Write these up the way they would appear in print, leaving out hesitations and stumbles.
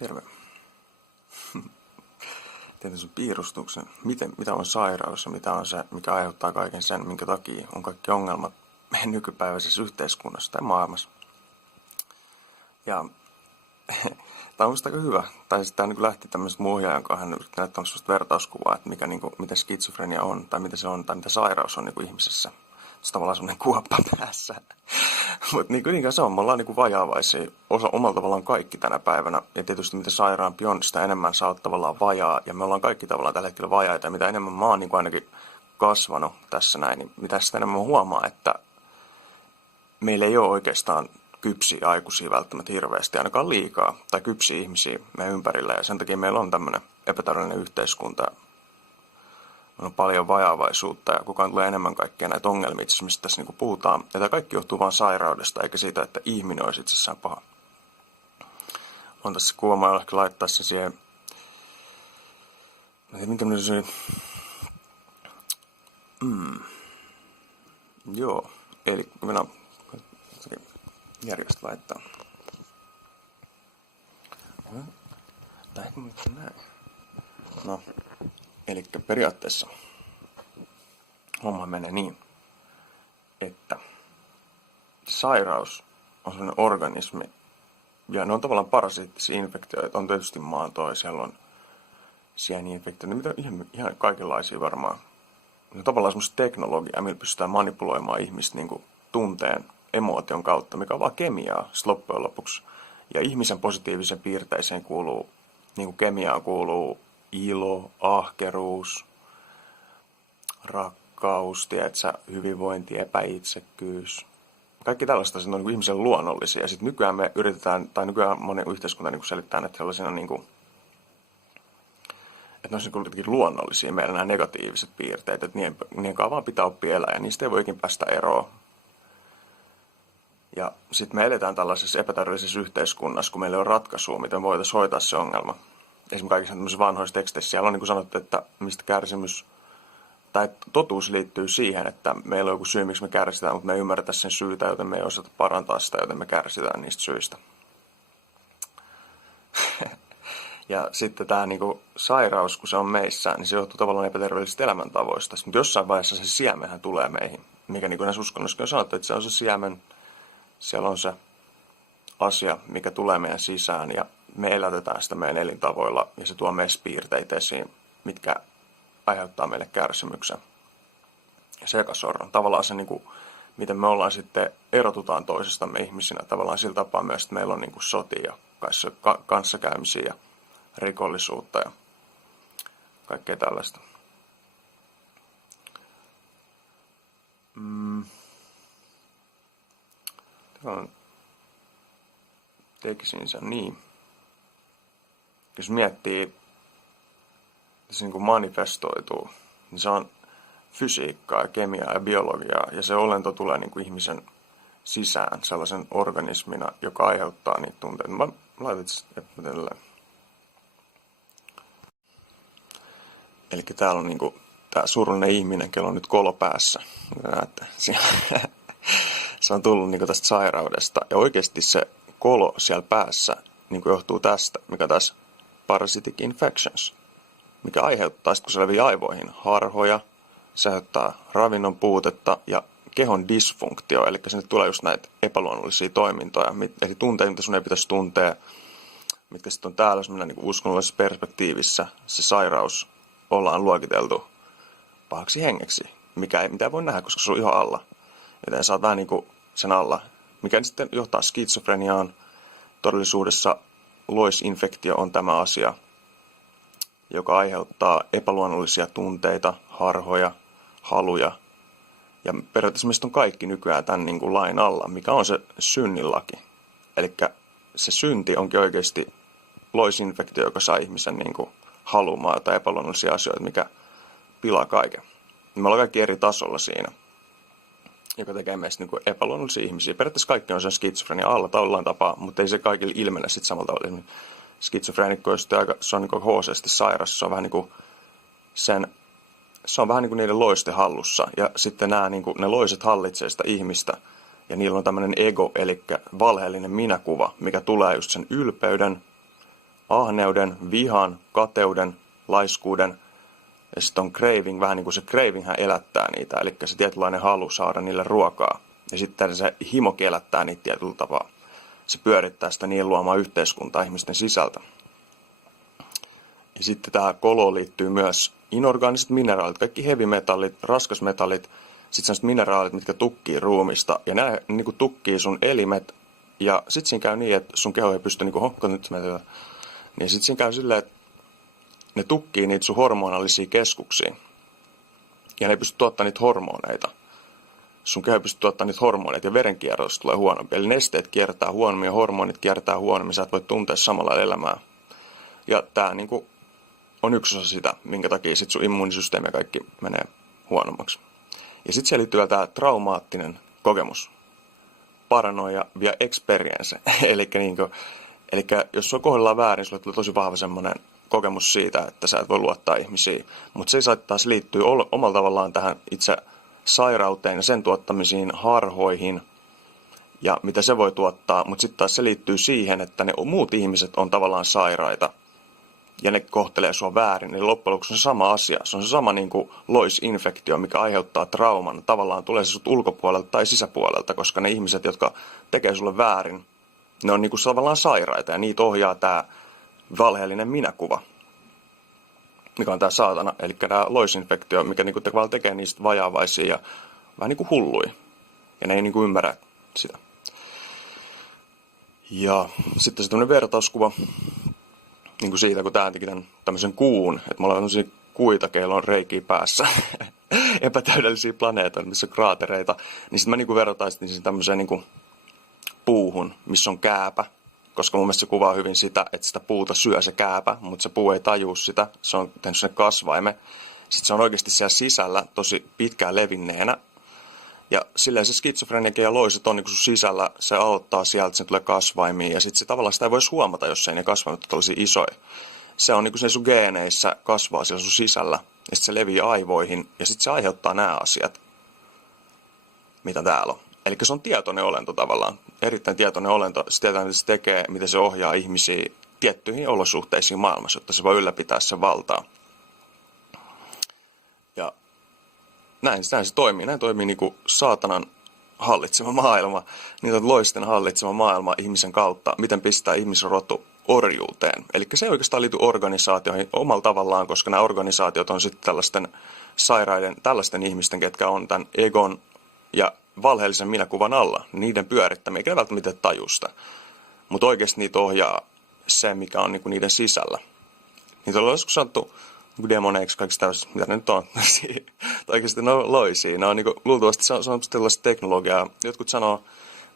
Terve. Tein sen piirustuksen, mitä on sairaus ja mitä on se, mikä aiheuttaa kaiken sen, minkä takia on kaikki ongelmat meidän nykypäiväisessä yhteiskunnassa tai maailmassa. Ja tämä on aika hyvä. Tai sitten tämä lähti tämmöisestä muuhia, jonka hän yritti näyttää sellaista vertauskuvaa, että mitä skitsofrenia on, tai mitä se on, tai mitä sairaus on ihmisessä. Se on tavallaan semmoinen kuoppa päässä. Mutta niin se on, me ollaan vajaavaisia, omalla tavallaan kaikki tänä päivänä. Ja tietysti mitä sairaampi on, sitä enemmän sä oot tavallaan vajaa. Ja me ollaan kaikki tavallaan tällä hetkellä vajaita. Ja mitä enemmän mä oon ainakin kasvanut tässä näin, niin mitä sitä enemmän mä huomaan, että meillä ei ole oikeastaan kypsiä aikuisia välttämättä hirveästi, ainakaan liikaa, tai kypsiä ihmisiä meidän ympärillä. Ja sen takia meillä on tämmöinen epätaloudellinen yhteiskunta. On paljon vajaavaisuutta ja kukaan tulee enemmän kaikkea näitä ongelmia, mistä tässä puhutaan. Ja tämä kaikki johtuu vain sairaudesta, eikä siitä, että ihminen olisi itsessään paha. On tässä kuva, mä ehkä laittaa sen siihen. Minkä se Joo, eli minä järjestä laittaa. Tai ehkä näin. No. Eli periaatteessa homma menee niin, että sairaus on sellainen organismi, ja ne on tavallaan parasiittisia infektioita, on tietysti maantoi, siellä on sieninfektioita, mitä ihan kaikenlaisia varmaan. Ne on tavallaan semmoista teknologiaa, millä pystytään manipuloimaan ihmistä tunteen, emootion kautta, mikä on vaan kemiaa loppujen lopuksi. Ja ihmisen positiivisen piirteiseen kuuluu, kemiaan kuuluu ilo, ahkeruus, rakkaus, tiedätkö, hyvinvointi, epäitsekkyys. Kaikki tällaista on ihmisen luonnollisia. Ja sitten nykyään me yritetään, tai nykyään moni yhteiskunta selittää, että sellaisina että ne olisi kuitenkin luonnollisia meillä nämä negatiiviset piirteet, että niiden kanssa vaan pitää oppia elää ja niistä ei voi ikin päästä eroon. Ja sitten me eletään tällaisessa epätäydellisessä yhteiskunnassa, kun meillä on ratkaisua, miten voitaisiin hoitaa se ongelma. Esimerkiksi kaikissa tämmöisissä vanhoissa teksteissä siellä on sanottu, että mistä kärsimys tai totuus liittyy siihen, että meillä on joku syy, miksi me kärsitään, mutta me ei ymmärretä sen syytä, joten me ei osata parantaa sitä, joten me kärsitään niistä syistä. Ja sitten tämä sairaus, kun se on meissä, niin se johtuu tavallaan epäterveellisistä elämäntavoista. Mutta jossain vaiheessa se siemenhän tulee meihin, mikä näissä uskonnoissa on sanottu, että se on se siemen, siellä on se asia, mikä tulee meidän sisään ja me elätetään sitä meidän elintavoilla ja se tuo meissä piirteitä esiin, mitkä aiheuttaa meille kärsimyksen ja sekasorron. Tavallaan se, miten me ollaan sitten, erotutaan toisistamme ihmisinä, tavallaan sillä tapaa myös, että meillä on sotia, kanssakäymisiä ja rikollisuutta ja kaikkea tällaista. Tekisin sen niin. Jos miettii, että se manifestoituu, niin se on fysiikkaa, kemiaa ja biologiaa, ja se olento tulee ihmisen sisään sellaisen organismina, joka aiheuttaa niitä tunteita. Mä laitan tällä. Eli täällä on tämä surullinen ihminen, kello on nyt kolo päässä. Näette, se on tullut tästä sairaudesta, ja oikeasti se kolo siellä päässä johtuu tästä, mikä taas parasitic infections, mikä aiheuttaa, kun se levii aivoihin, harhoja, se aiheuttaa ravinnon puutetta ja kehon dysfunktio, eli sinne tulee just näitä epäluonnollisia toimintoja, eli tunteita, mitä sun ei pitäisi tuntea, mitkä sitten on täällä, jos mennään uskonnollisessa perspektiivissä, se sairaus ollaan luokiteltu pahaksi hengeksi, mitä voi nähdä, koska se on ihan alla, joten sä oot vähän sen alla, mikä sitten johtaa skitsofreniaan. Todellisuudessa loisinfektio on tämä asia, joka aiheuttaa epäluonnollisia tunteita, harhoja, haluja. Ja periaatteessa meistä on kaikki nykyään tämän lain alla, mikä on se synnin laki. Eli se synti onkin oikeasti loisinfektio, joka saa ihmisen halumaan jotain epäluonnollisia asioita, mikä pilaa kaiken. Me ollaan kaikki eri tasolla siinä, joka tekee meistä epäluonnollisia ihmisiä. Periaatteessa kaikki on sen skitsofrenia alla tai jollain tapaa, mutta ei se kaikille ilmene sitten samalla tavalla. Skitsofreenikko, se on hooseasti sairas, se on vähän se on vähän niiden loisten hallussa. Ja sitten ne loiset hallitsee sitä ihmistä, ja niillä on tämmöinen ego, eli valheellinen minäkuva, mikä tulee just sen ylpeyden, ahneuden, vihan, kateuden, laiskuuden. Ja sitten on craving, vähän niin kuin se cravinghän elättää niitä, eli se tietynlainen halu saada niille ruokaa. Ja sitten se himokin elättää niitä tietyllä tapaa. Se pyörittää sitä niin luomaan yhteiskuntaa ihmisten sisältä. Ja sitten tähän koloon liittyy myös inorgaaniset mineraalit, kaikki hevimetallit, raskasmetallit, sitten sellaiset mineraalit, mitkä tukkii ruumista. Ja nämä niin kuin tukkii sun elimet. Ja sitten siinä käy niin, että sun keho ei pysty niin kuin, niin sitten siinä käy silleen, että ne tukkii niitä sun hormonallisia keskuksiin. Ja ne ei pysty tuottamaan niitä hormoneita. Sun keho ei pysty tuottamaan niitä hormoneita ja verenkierros tulee huonompi. Eli nesteet kiertää huonommin ja hormonit kiertää huonommin. Sä et voi tuntea samalla elämää. Ja tää niinku on yksi osa sitä, minkä takia sit sun immuunisysteemi ja kaikki menee huonommaksi. Ja sitten siihen liittyy vielä tää traumaattinen kokemus. Paranoia via experience. Eli jos sua kohdellaan väärin, sulle tulee tosi vahva semmoinen kokemus siitä, että sä et voi luottaa ihmisiin. Mutta se taas liittyy omalla tavallaan tähän itse sairauteen ja sen tuottamisiin harhoihin ja mitä se voi tuottaa. Mutta sitten taas se liittyy siihen, että ne muut ihmiset on tavallaan sairaita ja ne kohtelee sua väärin. Eli loppujen lopuksi on se sama asia. Se on se sama niin kuin loisinfektio, mikä aiheuttaa trauman. Tavallaan tulee se sut ulkopuolelta tai sisäpuolelta, koska ne ihmiset, jotka tekee sulle väärin, ne on niin kuin tavallaan sairaita ja niitä ohjaa tämä valheellinen minäkuva, mikä on tämä saatana, eli tämä loisinfektio, mikä niinku tekee niistä vajaavaisia ja vähän niin kuin hullui. Ja ne ei niinku ymmärrä sitä. Ja sitten se tämmöinen vertauskuva niin kuin siitä, kun tämä teki tämmöisen kuun, että me ollaan tämmöisiä kuita, keillä on reikiä päässä, epätäydellisiä planeetoita, missä on kraatereita, niin sitten mä niinku vertaisin siihen tämmöiseen niinku puuhun, missä on kääpä. Koska mun mielestä se kuvaa hyvin sitä, että sitä puuta syö se kääpä, mutta se puu ei tajua sitä. Se on tehnyt sen kasvaimen. Sitten se on oikeasti siellä sisällä tosi pitkään levinneenä. Ja silleen se skitsofreniakin ja loiset on niin kuin sun sisällä. Se aloittaa sieltä, se tulee kasvaimiin. Ja sitten se tavallaan sitä ei voisi huomata, jos ei ne kasvaimet ole tällaisia isoja. Se on niin kuin se sun geeneissä kasvaa siellä sun sisällä. Ja sitten se levii aivoihin. Ja sitten se aiheuttaa nämä asiat, mitä täällä on. Eli se on tietoinen olento tavallaan, erittäin tietoinen olento. Se tietää, mitä se tekee, miten se ohjaa ihmisiä tiettyihin olosuhteisiin maailmassa, jotta se voi ylläpitää sen valtaa. Ja näin se toimii. Näin toimii niin kuin saatanan hallitsema maailma, niitä loisten hallitsema maailma ihmisen kautta, miten pistää ihmisrotu orjuuteen. Eli se ei oikeastaan liity organisaatioihin omalla tavallaan, koska nämä organisaatiot on sitten tällaisten sairaiden, tällaisten ihmisten, ketkä on tämän egon ja valheellisen minäkuvan alla, niiden pyörittämiä, eikä ne välttämättä tajusta. Mutta oikeasti niitä ohjaa se, mikä on niinku niiden sisällä. Niitä on joskus sanottu demoneiksi, kaikista tämmöisistä, mitä ne nyt on. Oikeasti ne on loisia. Ne on niinku, luultavasti se on tällaista teknologiaa. Jotkut sanoo,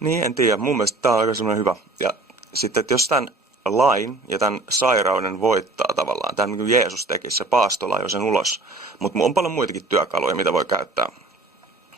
niin en tiedä, mun mielestä tämä on aika semmoinen hyvä. Ja sitten, että jos tämän lain ja tämän sairauden voittaa tavallaan, tämän niin kuin Jeesus teki, se paastolaiva sen ulos. Mutta on paljon muitakin työkaluja, mitä voi käyttää.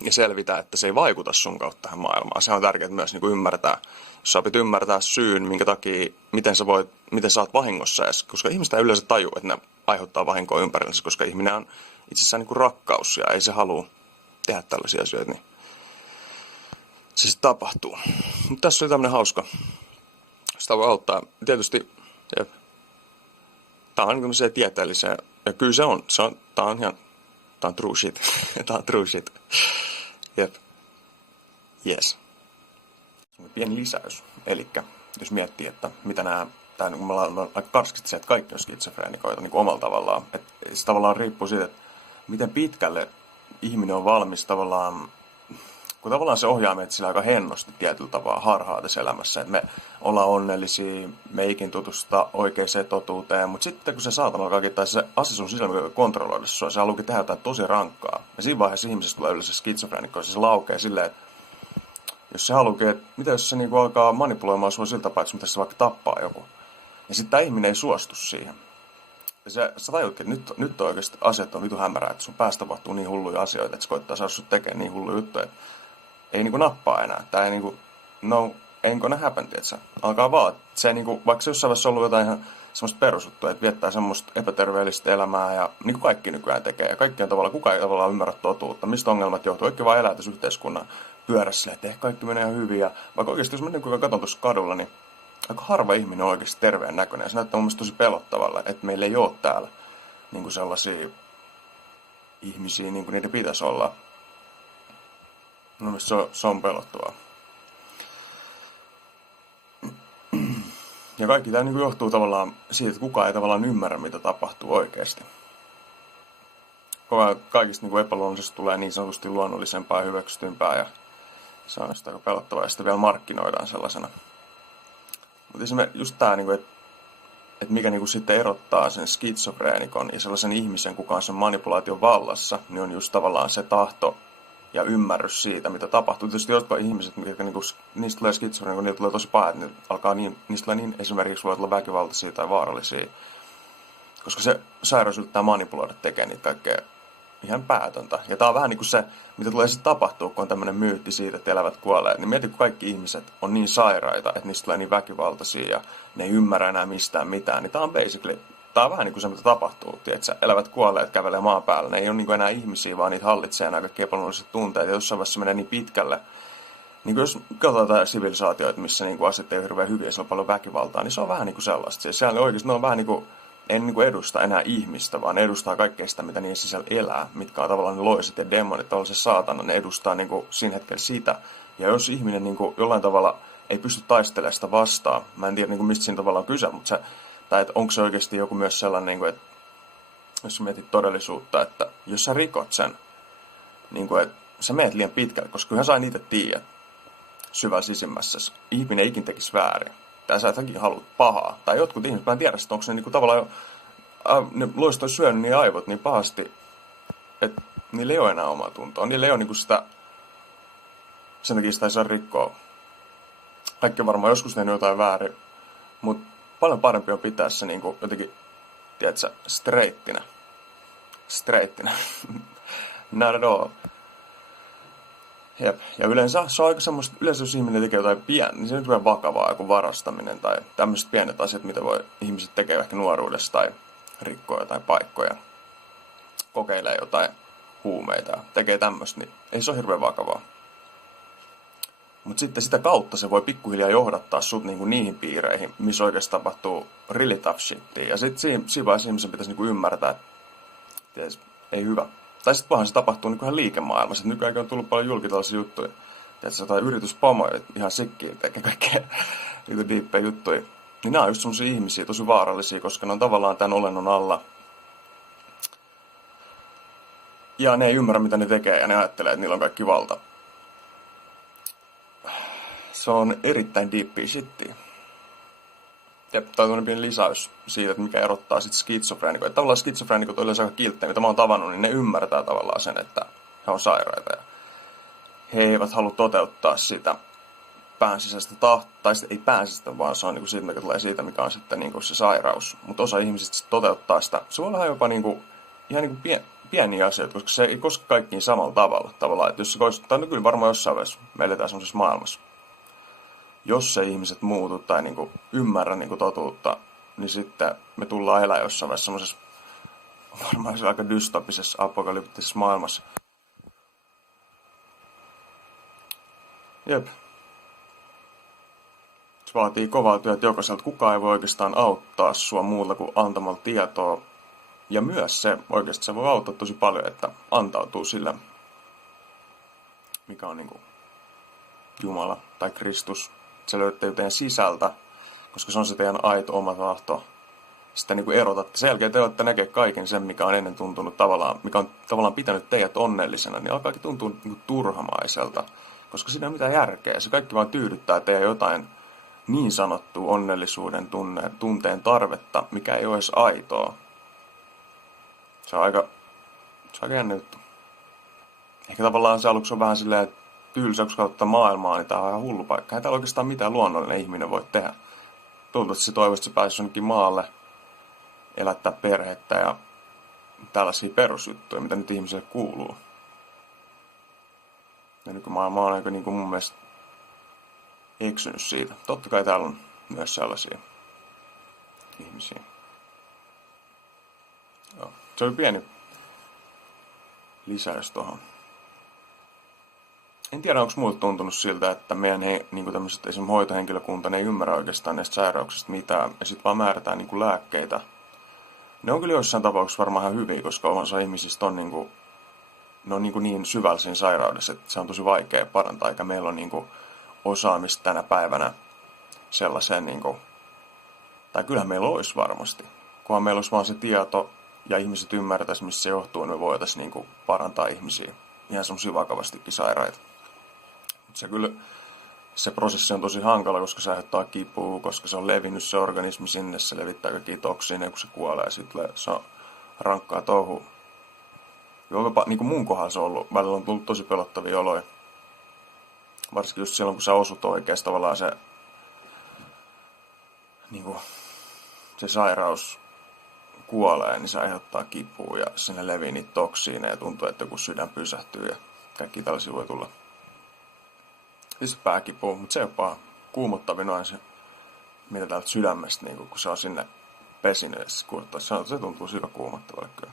Ja selvitä, että se ei vaikuta sun kautta tähän maailmaan. Se on tärkeää myös niin kuin ymmärtää. Jos sä opit ymmärtää syyn, minkä takia, miten sä oot vahingossa edes. Koska ihmistä ei yleensä taju, että ne aiheuttaa vahinkoa ympärillensä, koska ihminen on itsessään niin kuin rakkaus ja ei se halua tehdä tällaisia asioita. Niin se sitten tapahtuu. Mutta tässä oli tämmöinen hauska. Sitä voi auttaa. Tietysti tämä on tämmöisiä tieteellisiä. Ja kyllä se on. Tämä on true shit. Tämä on true shit. Jep. Yes. Pieni lisäys. Elikkä, jos miettii, että mitä tämä niin me ollaan aika karskisesti se, että kaikki on skitsofreenikoita niin omalla tavallaan. Että se tavallaan riippuu siitä, että miten pitkälle ihminen on valmis tavallaan, kun tavallaan se ohjaa meitä sillä aika hennosti tietyllä tavalla harhaa tässä elämässä, että me ollaan onnellisia, me ei ikin tutusta oikeaan totuuteen, mutta sitten kun se saatana alkaa tai se asia sun sisällä, mikä kontrolloida sua, se haluukin tehdä jotain tosi rankkaa. Ja siinä vaiheessa ihmisestä tulee yleensä skitsofreenikko, siis se laukee silleen, että jos se haluukin, että mitä jos se niinku alkaa manipuloimaan sua sillä tapaa, että mitä se vaikka tappaa joku. Ja sitten tämä ihminen ei suostu siihen. Ja sä tajutkin, että nyt oikeasti asiat on vitu hämärää, että sun päästä tapahtuu niin hulluja asioita, että se koittaa saada sut tekemään niin hulluja juttuja, että ei niinku nappaa enää. Tää ei niinku, no, ain't gonna happen, tietsä. Alkaa vaan, se ei niinku, vaikka se jossain vaiheessa ollut jotain ihan semmoista perusjuttua, että viettää semmoista epäterveellistä elämää ja niin kuin kaikki nykyään tekee. Ja kaikkien tavalla, kukaan ei tavallaan ymmärrä totuutta, mistä ongelmat johtuu. Kaikki vaan elää tässä yhteiskunnan pyörässä, että ehkä kaikki menee ihan hyvin. Ja vaikka oikeasti, jos mä katson tuossa kadulla, niin aika harva ihminen on oikeasti terveen näköinen. Ja se näyttää mun mielestä tosi pelottavalle, että meillä ei ole täällä niin kuin sellaisia ihmisiä niin kuin niiden pitäisi olla. Mun mielestä se on pelottavaa. Ja kaikki tämä niin kuin johtuu tavallaan siitä, että kukaan ei tavallaan ymmärrä, mitä tapahtuu oikeasti. Kaikista niin epäluonnollisesta tulee niin sanotusti luonnollisempaa ja hyväksytympää, ja se on aika pelottavaa, ja sitä vielä markkinoidaan sellaisena. Mutta esimerkiksi just tämä, niin että mikä niin sitten erottaa sen skitsofreenikon ja sellaisen ihmisen, kuka on sen manipulaation vallassa, niin on just tavallaan se tahto ja ymmärrys siitä, mitä tapahtuu. Tietysti jotkut ihmiset, mitkä niin kuin, niistä tulee skitsofreenikon, niitä tulee tosi pahat, niistä tulee niin esimerkiksi voi olla väkivaltaisia tai vaarallisia, koska se sairaus yrittää manipuloida, tekee niitä kaikkea ihan päätöntä. Ja tää on vähän niin kuin se, mitä tulee sitten tapahtua, kun on tämmöinen myytti siitä, että elävät kuolee. Niin mieti, kun kaikki ihmiset on niin sairaita, että niistä tulee niin väkivaltaisia ja ne ei ymmärrä enää mistään mitään. Niin tää on basically, tää on vähän niin kuin se, mitä tapahtuu. Tiedätkö? Elävät kuolleet kävelee maan päällä. Ne ei ole niin kuin enää ihmisiä, vaan niitä hallitsee nämä kaikki epäluonnolliset tunteet. Ja jossain vaiheessa menee niin pitkälle. Niin kuin jos katsotaan sivilisaatioita, missä niin kuin asiat ei ole hirveän hyviä ja siellä on paljon väkivaltaa, niin se on vähän niin kuin sellaista. Siis siellä oikeasti ne on vähän niin kuin ei niin kuin edusta enää ihmistä, vaan ne edustaa kaikkea sitä, mitä niiden sisällä elää, mitkä on tavallaan ne loiset ja demonit, tavallaan se saatana, ne edustaa niin kuin siinä hetkellä sitä. Ja jos ihminen niin kuin jollain tavalla ei pysty taistelemaan sitä vastaan, mä en tiedä niin kuin mistä siinä tavalla on kyse, mutta se, tai että onko se oikeasti joku myös sellainen, niin kuin, että jos mietit todellisuutta, että jos sä rikot sen, niin kuin, että sä meet liian pitkälle, koska kyllähän sä niitä tiedät syvällä sisimmässä, ihminen ei ikin tekisi väärin. Tai sä etkin haluat pahaa. Tai jotkut ihmiset, mä en tiedä, onko ne niinku tavallaan jo, ne loiset on syönyt niin aivot niin pahasti, että niillä ei ole enää omaa tuntoa. Niillä ei ole niinku sitä, sen takia sitä ei saa rikkoa. Kaikki varmaan joskus tehnyt jotain väärin, mutta paljon parempi on pitää se niinku jotenkin, tiedätkö, streittinä. Not at all. Jep. Ja yleensä se on aika semmoista, yleensä jos ihminen tekee jotain pientä, niin se on hyvin vakavaa, joku varastaminen tai tämmöiset pienet asiat, mitä voi ihmiset tekee ehkä nuoruudessa tai rikkoo jotain paikkoja, kokeilee jotain huumeita ja tekee tämmöistä, niin ei se ole hirveän vakavaa. Mutta sitten sitä kautta se voi pikkuhiljaa johdattaa sut niinku niihin piireihin, missä oikeasti tapahtuu really tough shittia. Ja sitten siinä vaiheessa ihmisen pitäisi niinku ymmärtää, että ei hyvä. Tai sitten vaan se tapahtuu niin ihan liikemaailmassa. Nykyään on tullut paljon julkitallaisia juttuja. Tiedätkö, jotain yrityspomoja, ihan sikkiä, tekee kaikkea niitä diippejä juttuja. Niin nämä on just semmosia ihmisiä, tosi vaarallisia, koska ne on tavallaan tämän olennon alla. Ja ne ei ymmärrä, mitä ne tekee, ja ne ajattelee, että niillä on kaikki valta. Se on erittäin deepia shittiä. Ja tämä on pieni lisäys siitä, että mikä erottaa sitten skitsofreenikoita. Tavallaan skitsofreenikot on yleensä aika kilttejä, mitä mä oon tavannut, niin ne ymmärtää tavallaan sen, että he on sairaita. Ja he eivät halua toteuttaa sitä pään sisäistä tahtoa, tai ei pään sisäistä, vaan se on niinku siitä, mikä tulee siitä, mikä on sitten niinku se sairaus. Mutta osa ihmisistä toteuttaa sitä. Se voi olla jopa niinku, ihan niinku pieniä asioita, koska se ei koske kaikkiin samalla tavalla. Tavallaan, että jos se koskettaa, no kyllä varmaan jossain vaiheessa me eletään semmoisessa maailmassa. Jos ei ihmiset muutu tai niinku ymmärrä niinku totuutta, niin sitten me tullaan elää jossain vaiheessa semmoisessa varmaan aika dystopisessa, apokalyptisessa maailmassa. Jep. Se vaatii kovaa työtä jokaiselta. Kukaan ei voi oikeastaan auttaa sua muulla kuin antamalla tietoa. Ja myös se, oikeasti se voi auttaa tosi paljon, että antautuu sille, mikä on niinku Jumala tai Kristus. Se löytyy teidän sisältä, koska se on se teidän aito oma tahto. Sitten niin kuin erotatte. Sen jälkeen te olette näkee kaiken sen, mikä on ennen tuntunut tavallaan, mikä on tavallaan pitänyt teidät onnellisena, niin alkaakin tuntua niin kuin turhamaiselta, koska siinä ei ole mitään järkeä. Se kaikki vaan tyydyttää teidän jotain niin sanottua onnellisuuden tunteen tarvetta, mikä ei ole edes aitoa. Se on aika jännä juttu. Ehkä tavallaan se aluksi on vähän silleen, että tylsä, kun katsoo maailmaa, niin tää on ihan hullu paikka. Ei täällä oikeastaan mitään luonnollinen ihminen voi tehdä. Tuntuu, että se toivoisi, että se pääsisi jonnekin maalle, elättää perhettä ja tällaisia perusjuttuja, mitä nyt ihmisille kuuluu. Ja nykymaailma on aika niin kuin mun mielestä eksynyt siitä. Totta kai täällä on myös sellaisia ihmisiä. Joo. Se oli pieni lisäys tuohon. En tiedä, onko mulle tuntunut siltä, että meidän niin tämmöiset esimerkiksi hoitohenkilökunta, ne ei ymmärrä oikeastaan näistä sairauksista mitään, ja sitten vaan määrätään niin kuin lääkkeitä. Ne on kyllä joissain tapauksissa varmaan ihan hyviä, koska osa ihmisistä on ne on niin syvällä siinä sairaudessa, että se on tosi vaikea parantaa, eikä meillä on osaamista tänä päivänä sellaiseen, tai kyllähän meillä olisi varmasti, kunhan meillä olisi vaan se tieto ja ihmiset ymmärtäisi, mistä se johtuu, niin me voitaisiin parantaa ihmisiä, ihan semmoisia vakavastikin sairaita. Se prosessi on tosi hankala, koska se aiheuttaa kipua, koska se on levinnyt se organismi sinne, se levittää kaikkia toksiineja, kun se kuolee, ja sitten se on rankkaa touhua. Jopa niin kuin mun kohdalla se on ollut, välillä on tullut tosi pelottavia oloja. Varsinkin just silloin, kun sä osut oikeasti tavallaan se sairaus kuolee, niin se aiheuttaa kipua ja sinne levii niitä toksiineja ja tuntuu, että joku sydän pysähtyy ja kaikki tällaisia voi tulla. Siis pääkipuu, mutta se jopa kuumottavin on se, mitä täältä sydämestä, kun se on sinne pesinyt. Se tuntuu sillä kuumottavalle kyllä.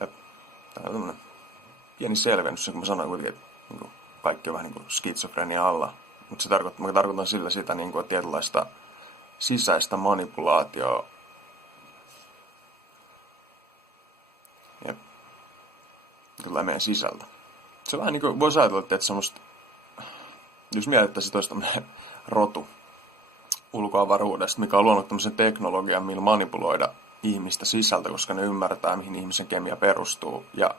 Ja tämä on tämmöinen pieni selvennys, kun mä sanoin kuitenkin, että kaikki on vähän skitsofrenia alla. Mutta mä tarkoitan sillä sitä tietynlaista sisäistä manipulaatioa. Ja kyllä meidän sisältä. Se on vähän niin kuin, voisi ajatella, että semmoista, jos mietittäisiin toista rotu ulkoavaruudesta, mikä on luonut tämmöisen teknologian, millä manipuloida ihmistä sisältä, koska ne ymmärtää, mihin ihmisen kemia perustuu ja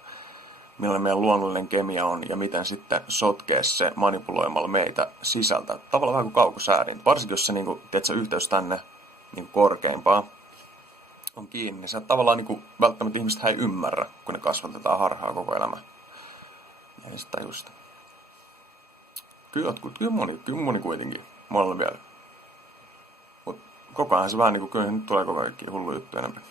millainen meidän luonnollinen kemia on ja miten sitten sotkee se manipuloimalla meitä sisältä. Tavallaan vähän kuin kaukosäädin. Varsinkin jos se yhteys tänne korkeimpaan on kiinni, niin se tavallaan välttämättä ihmiset ei ymmärrä, kun ne kasvatetaan harhaa koko elämä. Ei sitä just. Kyllä moni kuitenkin. Monella vielä. Mut koko ajan se vähän kyllä nyt tulee koko ajan hullu juttu enemmän.